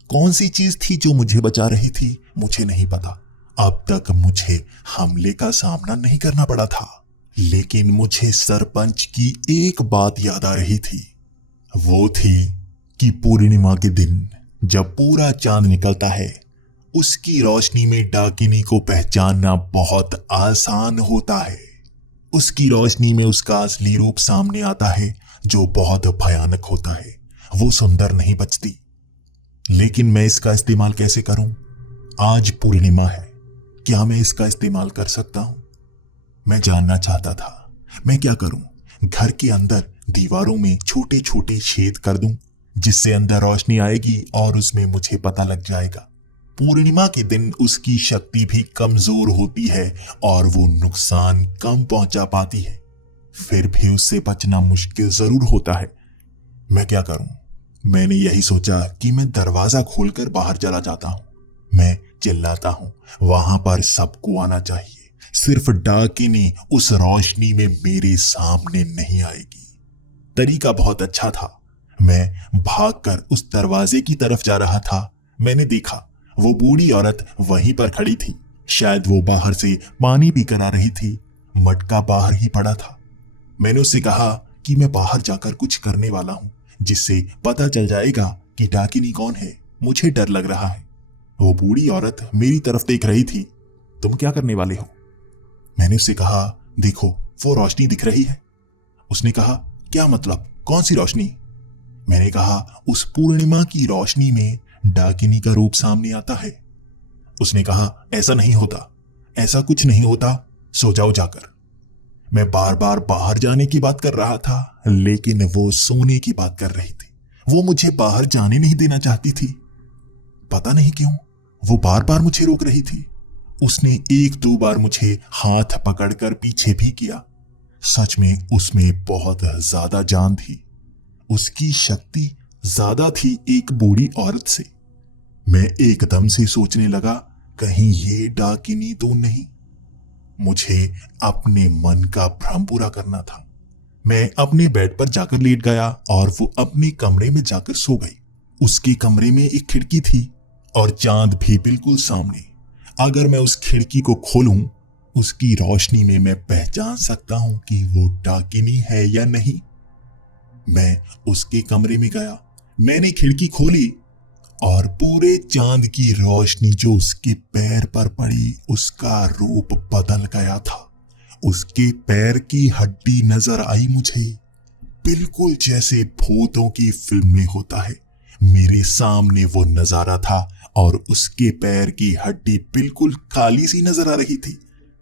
कौन सी चीज थी जो मुझे बचा रही थी, मुझे नहीं पता। अब तक मुझे हमले का सामना नहीं करना पड़ा था, लेकिन मुझे सरपंच की एक बात याद आ रही थी। वो थी कि पूर्णिमा के दिन जब पूरा चांद निकलता है, उसकी रोशनी में डाकिनी को पहचानना बहुत आसान होता है। उसकी रोशनी में उसका असली रूप सामने आता है, जो बहुत भयानक होता है। वो सुंदर नहीं बचती। लेकिन मैं इसका इस्तेमाल कैसे करूं? आज पूर्णिमा है, क्या मैं इसका इस्तेमाल कर सकता हूं? मैं जानना चाहता था। मैं क्या करूं? घर के अंदर दीवारों में छोटे छोटे छेद कर दूं, जिससे अंदर रोशनी आएगी और उसमें मुझे पता लग जाएगा। पूर्णिमा के दिन उसकी शक्ति भी कमजोर होती है और वो नुकसान कम पहुंचा पाती है। फिर भी उससे बचना मुश्किल जरूर होता है। मैं क्या करूं? मैंने यही सोचा कि मैं दरवाजा खोलकर बाहर चला जाता हूं। मैं चिल्लाता हूं, वहां पर सबको आना चाहिए, सिर्फ डाकिनी उस रोशनी में मेरे सामने नहीं आएगी। तरीका बहुत अच्छा था। मैं भागकर उस दरवाजे की तरफ जा रहा था। मैंने देखा वो बूढ़ी औरत वहीं पर खड़ी थी। शायद वो बाहर से पानी पीकर आ रही थी। मटका बाहर ही पड़ा था। मैंने उससे कहा कि मैं बाहर जाकर कुछ करने वाला हूं, जिससे पता चल जाएगा कि डाकिनी कौन है। मुझे डर लग रहा है। वो बूढ़ी औरत मेरी तरफ देख रही थी। तुम क्या करने वाले हो? मैंने उससे कहा, देखो वो रोशनी दिख रही है। उसने कहा, क्या मतलब? कौन सी रोशनी? मैंने कहा, उस पूर्णिमा की रोशनी में डाकिनी का रूप सामने आता है। उसने कहा, ऐसा नहीं होता, ऐसा कुछ नहीं होता, सो जाओ जाकर। मैं बार बार बाहर जाने की बात कर रहा था, लेकिन वो सोने की बात कर रही थी। वो मुझे बाहर जाने नहीं देना चाहती थी। पता नहीं क्यों वो बार बार मुझे रोक रही थी। उसने एक दो बार मुझे हाथ पकड़कर पीछे भी किया। सच में उसमें बहुत ज्यादा जान थी। उसकी शक्ति ज्यादा थी एक बूढ़ी औरत से। मैं एकदम से सोचने लगा, कहीं ये डाकिनी तो नहीं। मुझे अपने मन का भ्रम पूरा करना था। मैं अपने बेड पर जाकर लेट गया और वो अपने कमरे में जाकर सो गई। उसके कमरे में एक खिड़की थी और चांद भी बिल्कुल सामने। अगर मैं उस खिड़की को खोलूं, उसकी रोशनी में मैं पहचान सकता हूं कि वो डाकिनी है या नहीं। मैं उसके कमरे में गया। मैंने खिड़की खोली और पूरे चांद की रोशनी जो उसके पैर पर पड़ी, उसका रूप बदल गया था। उसके पैर की हड्डी नजर आई मुझे, बिल्कुल जैसे भूतों की फिल्म में होता है। मेरे सामने वो नजारा था और उसके पैर की हड्डी बिल्कुल काली सी नजर आ रही थी।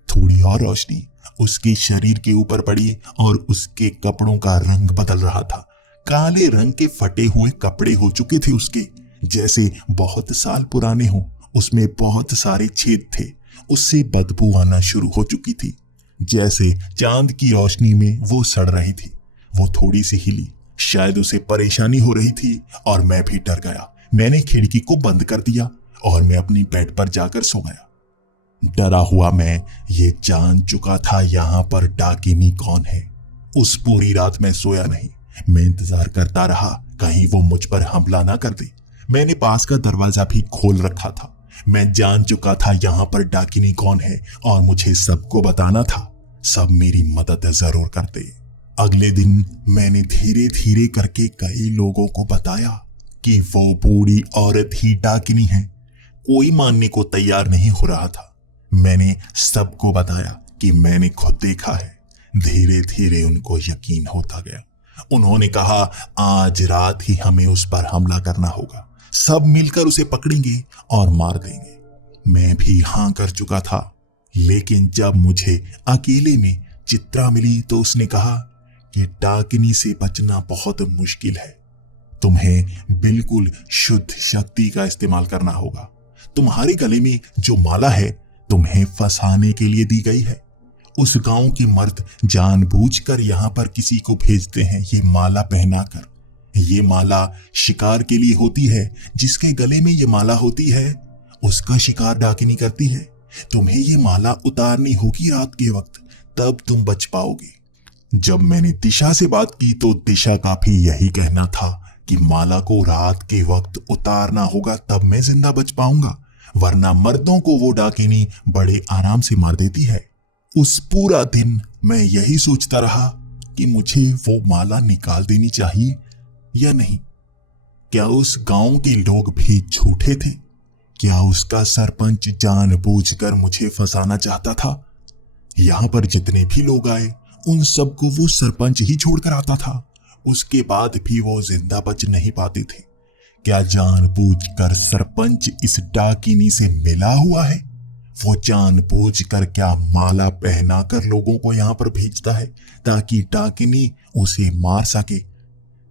थोड़ी और रोशनी उसके शरीर के ऊपर पड़ी और उसके कपड़ों का रंग बदल रहा था। काले रंग के फटे हुए कपड़े हो चुके थे उसके, जैसे बहुत साल पुराने हों। उसमें बहुत सारे छेद थे। उससे बदबू आना शुरू हो चुकी थी, जैसे चांद की रोशनी में वो सड़ रही थी। वो थोड़ी सी हिली, शायद उसे परेशानी हो रही थी और मैं भी डर गया। मैंने खिड़की को बंद कर दिया और मैं अपनी बेड पर जाकर सो गया। डरा हुआ मैं ये जान चुका था यहाँ पर डाकिनी कौन है। उस पूरी रात मैं सोया नहीं। मैं इंतजार करता रहा, कहीं वो मुझ पर हमला ना कर दे। मैंने पास का दरवाजा भी खोल रखा था। मैं जान चुका था यहाँ पर डाकिनी कौन है और मुझे सबको बताना था। सब मेरी मदद जरूर करते। अगले दिन मैंने धीरे धीरे करके कई लोगों को बताया कि वो बूढ़ी औरत ही डाकिनी है। कोई मानने को तैयार नहीं हो रहा था। मैंने सबको बताया कि मैंने खुद देखा है। धीरे धीरे उनको यकीन होता गया। उन्होंने कहा, आज रात ही हमें उस पर हमला करना होगा। सब मिलकर उसे पकड़ेंगे और मार देंगे। मैं भी हां कर चुका था, लेकिन जब मुझे अकेले में चित्रा मिली तो उसने कहा कि डाकिनी से बचना बहुत मुश्किल है। तुम्हें बिल्कुल शुद्ध शक्ति का इस्तेमाल करना होगा। तुम्हारे गले में जो माला है तुम्हें फंसाने के लिए दी गई है। उस गांव के मर्द जानबूझकर यहाँ पर किसी को भेजते हैं ये माला पहनाकर। ये माला शिकार के लिए होती है। जिसके गले में ये माला होती है उसका शिकार डाकिनी करती है। तुम्हें ये माला उतारनी होगी रात के वक्त, तब तुम बच पाओगे। जब मैंने दिशा से बात की तो दिशा का भी यही कहना था कि माला को रात के वक्त उतारना होगा, तब मैं जिंदा बच पाऊंगा, वरना मर्दों को वो डाकिनी बड़े आराम से मार देती है। उस पूरा दिन मैं यही सोचता रहा कि मुझे वो माला निकाल देनी चाहिए या नहीं। क्या उस गांव के लोग भी झूठे थे? क्या उसका सरपंच जानबूझकर मुझे फंसाना चाहता था? यहां पर जितने भी लोग आए उन सबको वो सरपंच ही छोड़कर आता था। उसके बाद भी वो जिंदा बच नहीं पाते थे। क्या जानबूझकर सरपंच इस डाकिनी से मिला हुआ है? वो जानबूझकर क्या माला पहनाकर लोगों को यहां पर भेजता है ताकि डाकिनी उसे मार सके?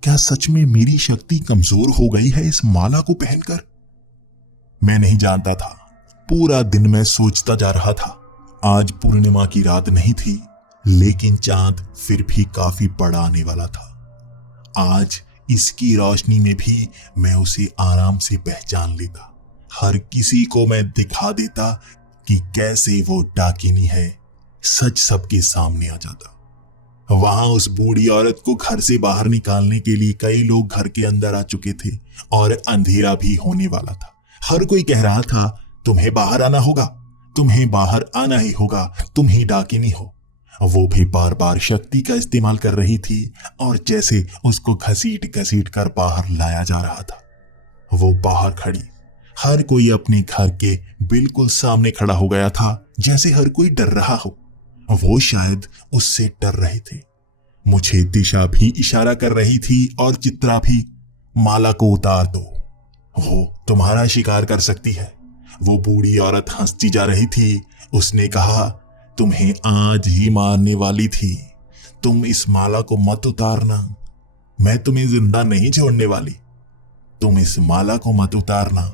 क्या सच में मेरी शक्ति कमजोर हो गई है इस माला को पहनकर? मैं नहीं जानता था। पूरा दिन मैं सोचता जा रहा था। आज पूर्णिमा की रात नहीं थी, लेकिन चांद फिर भी काफी बड़ा आने वाला था। आज इसकी रोशनी में भी मैं उसे आराम से पहचान लेता। हर किसी को मैं दिखा देता कि कैसे वो डाकिनी है। सच सबके सामने आ जाता। वहां उस बूढ़ी औरत को घर से बाहर निकालने के लिए कई लोग घर के अंदर आ चुके थे और अंधेरा भी होने वाला था। हर कोई कह रहा था, तुम्हें बाहर आना होगा, तुम्हें बाहर आना ही होगा, तुम ही डाकिनी हो। वो भी बार बार शक्ति का इस्तेमाल कर रही थी और जैसे उसको घसीट घसीट कर बाहर लाया जा रहा था। वो बाहर खड़ी, हर कोई अपने घर के बिल्कुल सामने खड़ा हो गया था, जैसे हर कोई डर रहा हो। वो शायद उससे डर रहे थे। मुझे दिशा भी इशारा कर रही थी और चित्रा भी। माला को उतार दो, वो तुम्हारा शिकार कर सकती है। वो बूढ़ी औरत हंसती जा रही थी। उसने कहा, तुम्हें आज ही मारने वाली थी। तुम इस माला को मत उतारना, मैं तुम्हें जिंदा नहीं छोड़ने वाली। तुम इस माला को मत उतारना,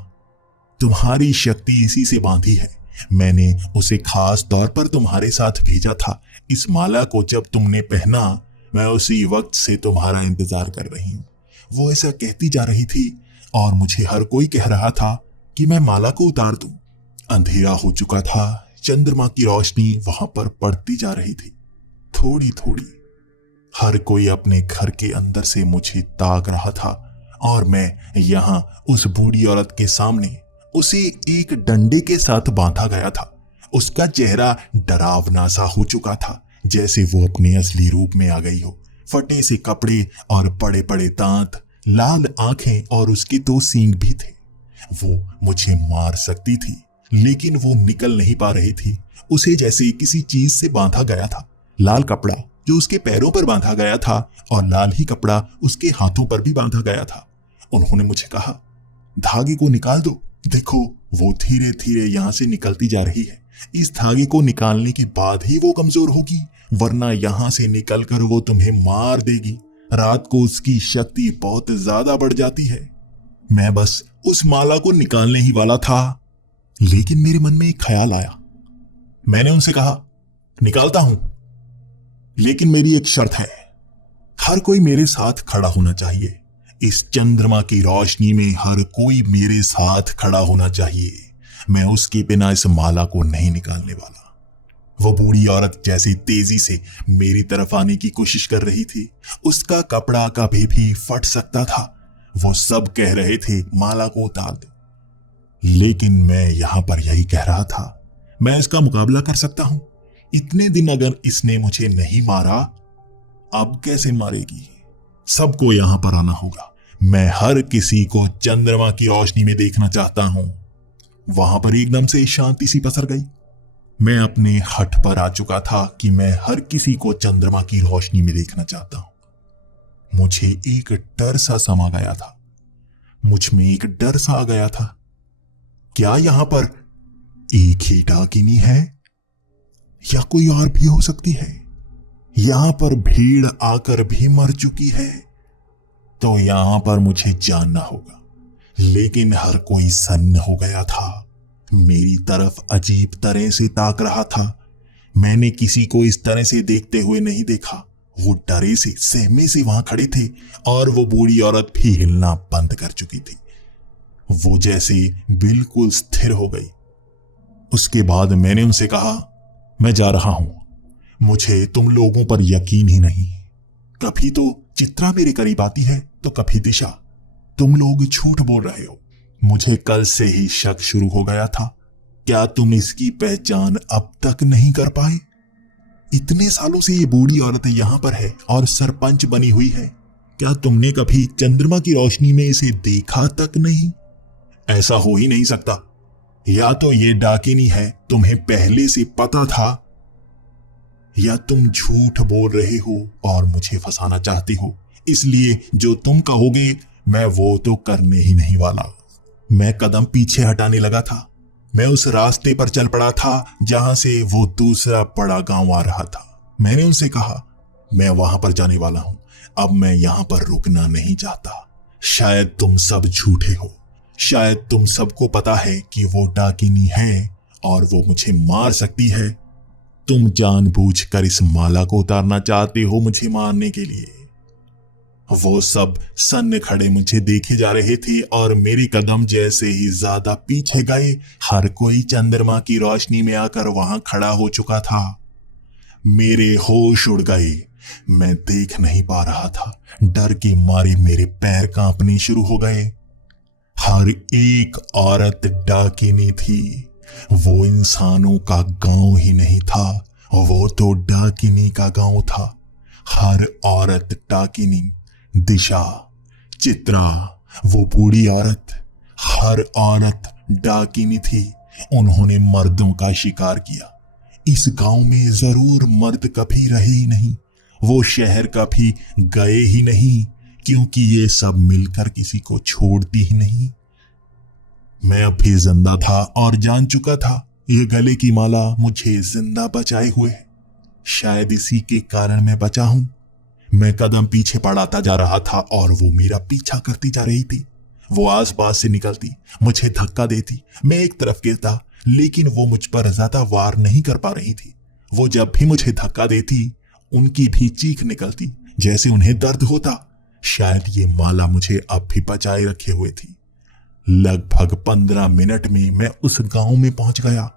तुम्हारी शक्ति इसी से बांधी है। मैंने उसे खास तौर पर तुम्हारे साथ भेजा था। इस माला को जब तुमने पहना, मैं उसी वक्त से तुम्हारा इंतजार कर रही हूं। वो ऐसा कहती जा रही थी और मुझे हर कोई कह रहा था कि मैं माला को उतार दूं। अंधेरा हो चुका था। चंद्रमा की रोशनी वहां पर पड़ती जा रही थी, थोड़ी थोड़ी। हर कोई अपने घर के अंदर से मुझे ताक रहा था और मैं यहां उस बूढ़ी औरत के सामने उसे एक डंडे के साथ बांधा गया था। उसका चेहरा डरावना सा हो चुका था, जैसे वो अपने असली रूप में आ गई हो। फटे से कपड़े और बड़े बड़े दांत, लाल आंखें और उसके 2 सींग भी थे। वो मुझे मार सकती थी, लेकिन वो निकल नहीं पा रही थी। उसे जैसे किसी चीज से बांधा गया था। लाल कपड़ा जो उसके पैरों पर बांधा गया था और लाल ही कपड़ा उसके हाथों पर भी बांधा गया था। उन्होंने मुझे कहा, धागे को निकाल दो, देखो वो धीरे धीरे यहां से निकलती जा रही है। इस धागे को निकालने के बाद ही वो कमजोर होगी, वरना यहां से निकलकर वो तुम्हें मार देगी। रात को उसकी शक्ति बहुत ज्यादा बढ़ जाती है। मैं बस उस माला को निकालने ही वाला था, लेकिन मेरे मन में एक ख्याल आया। मैंने उनसे कहा, निकालता हूं, लेकिन मेरी एक शर्त है। हर कोई मेरे साथ खड़ा होना चाहिए। इस चंद्रमा की रोशनी में हर कोई मेरे साथ खड़ा होना चाहिए। मैं उसके बिना इस माला को नहीं निकालने वाला। वो बूढ़ी औरत जैसे तेजी से मेरी तरफ आने की कोशिश कर रही थी। उसका कपड़ा कभी भी फट सकता था। वो सब कह रहे थे, माला को उतार दो, लेकिन मैं यहां पर यही कह रहा था, मैं इसका मुकाबला कर सकता हूं। इतने दिन अगर इसने मुझे नहीं मारा, अब कैसे मारेगी? सबको यहां पर आना होगा। मैं हर किसी को चंद्रमा की रोशनी में देखना चाहता हूं। वहां पर एकदम से शांति सी पसर गई। मैं अपने हठ पर आ चुका था कि मैं हर किसी को चंद्रमा की रोशनी में देखना चाहता हूं। मुझे एक डर सा समा गया था। मुझ में एक डर सा आ गया था। क्या यहां पर एक ही डाकिनी है या कोई और भी हो सकती है? यहां पर भीड़ आकर भी मर चुकी है, तो यहां पर मुझे जानना होगा। लेकिन हर कोई सन्न हो गया था, मेरी तरफ अजीब तरह से ताक रहा था। मैंने किसी को इस तरह से देखते हुए नहीं देखा। वो डरे से, सहमे से वहां खड़े थे और वो बूढ़ी औरत भी हिलना बंद कर चुकी थी। वो जैसे बिल्कुल स्थिर हो गई। उसके बाद मैंने उनसे कहा, मैं जा रहा हूं। मुझे तुम लोगों पर यकीन ही नहीं। कभी तो चित्रा मेरे करीब आती है तो कभी दिशा। तुम लोग झूठ बोल रहे हो। मुझे कल से ही शक शुरू हो गया था। क्या तुम इसकी पहचान अब तक नहीं कर पाए? इतने सालों से ये बूढ़ी औरत यहां पर है और सरपंच बनी हुई है। क्या तुमने कभी चंद्रमा की रोशनी में इसे देखा तक नहीं? ऐसा हो ही नहीं सकता। या तो ये डाकिनी है, तुम्हें पहले से पता था, या तुम झूठ बोल रहे हो और मुझे फंसाना चाहते हो। इसलिए जो तुम कहोगे मैं वो तो करने ही नहीं वाला। मैं कदम पीछे हटाने लगा था। मैं उस रास्ते पर चल पड़ा था जहां से वो दूसरा बड़ा गांव आ रहा था। मैंने उनसे कहा, मैं वहां पर जाने वाला हूं, अब मैं यहां पर रुकना नहीं चाहता। शायद तुम सब झूठे हो, शायद तुम सबको पता है कि वो डाकिनी है और वो मुझे मार सकती है। तुम जानबूझकर इस माला को उतारना चाहते हो मुझे मारने के लिए। वो सब सन्न खड़े मुझे देखे जा रहे थे और मेरे कदम जैसे ही ज्यादा पीछे गए, हर कोई चंद्रमा की रोशनी में आकर वहां खड़ा हो चुका था। मेरे होश उड़ गए। मैं देख नहीं पा रहा था। डर के मारे मेरे पैर कांपने शुरू हो गए। हर एक औरत डाकिनी थी। वो इंसानों का गांव ही नहीं था, वो तो डाकिनी का गांव था। हर औरत डाकिनी। दिशा, चित्रा, वो बूढ़ी औरत, हर औरत डाकिनी थी। उन्होंने मर्दों का शिकार किया। इस गांव में जरूर मर्द कभी रहे ही नहीं, वो शहर कभी गए ही नहीं, क्योंकि ये सब मिलकर किसी को छोड़ती ही नहीं। मैं अब भी जिंदा था और जान चुका था ये गले की माला मुझे जिंदा बचाए हुए है। शायद इसी के कारण मैं बचा हूं। मैं कदम पीछे बढ़ाता जा रहा था और वो मेरा पीछा करती जा रही थी। वो आसपास से निकलती, मुझे धक्का देती, मैं एक तरफ गिरता, लेकिन वो मुझ पर ज्यादा वार नहीं कर पा रही थी। वो जब भी मुझे धक्का देती, उनकी भी चीख निकलती, जैसे उन्हें दर्द होता। शायद ये माला मुझे अब भी बचाए रखे हुए थी। लगभग 15 मिनट में मैं उस गांव में पहुंच गया।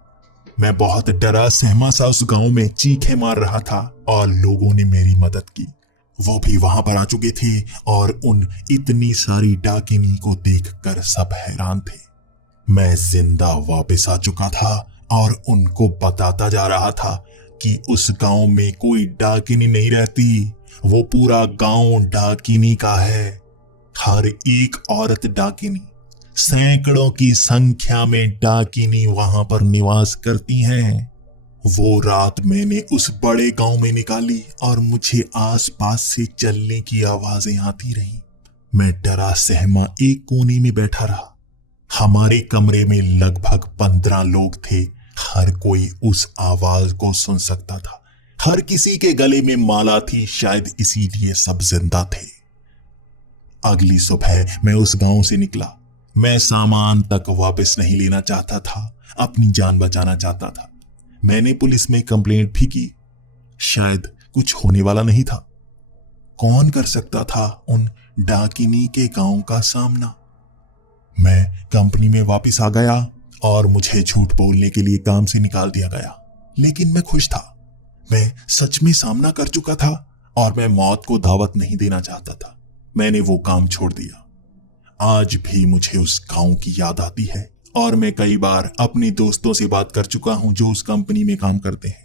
मैं बहुत डरा सहमा सा उस गांव में चीखें मार रहा था और लोगों ने मेरी मदद की। वो भी वहां पर आ चुके थे और उन इतनी सारी डाकिनी को देखकर सब हैरान थे। मैं जिंदा वापस आ चुका था और उनको बताता जा रहा था कि उस गांव में कोई डाकिनी नहीं रहती, वो पूरा गांव डाकिनी का है। हर एक औरत डाकिनी, सैकड़ों की संख्या में डाकिनी वहां पर निवास करती हैं। वो रात मैंने उस बड़े गांव में निकाली और मुझे आसपास से चलने की आवाजें आती रही। मैं डरा सहमा एक कोने में बैठा रहा। हमारे कमरे में लगभग 15 लोग थे। हर कोई उस आवाज को सुन सकता था। हर किसी के गले में माला थी, शायद इसीलिए सब जिंदा थे। अगली सुबह मैं उस गांव से निकला। मैं सामान तक वापस नहीं लेना चाहता था, अपनी जान बचाना चाहता था। मैंने पुलिस में कंप्लेंट भी की। शायद कुछ होने वाला नहीं था। कौन कर सकता था उन डाकिनी के गांव का सामना? मैं कंपनी में वापस आ गया और मुझे झूठ बोलने के लिए काम से निकाल दिया गया, लेकिन मैं खुश था। मैं सच में सामना कर चुका था और मैं मौत को दावत नहीं देना चाहता था। मैंने वो काम छोड़ दिया। आज भी मुझे उस गांव की याद आती है और मैं कई बार अपने दोस्तों से बात कर चुका हूं जो उस कंपनी में काम करते हैं।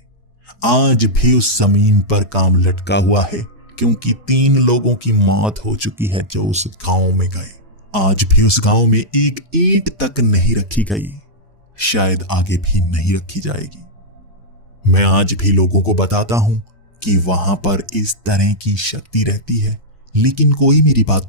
आज भी उस जमीन पर काम लटका हुआ है, क्योंकि 3 लोगों की मौत हो चुकी है जो उस गांव में गए। आज भी उस गांव में एक ईंट तक नहीं रखी गई, शायद आगे भी नहीं रखी जाएगी। मैं आज भी लोगों को बताता हूं कि वहां पर इस तरह की शक्ति रहती है, लेकिन कोई मेरी बात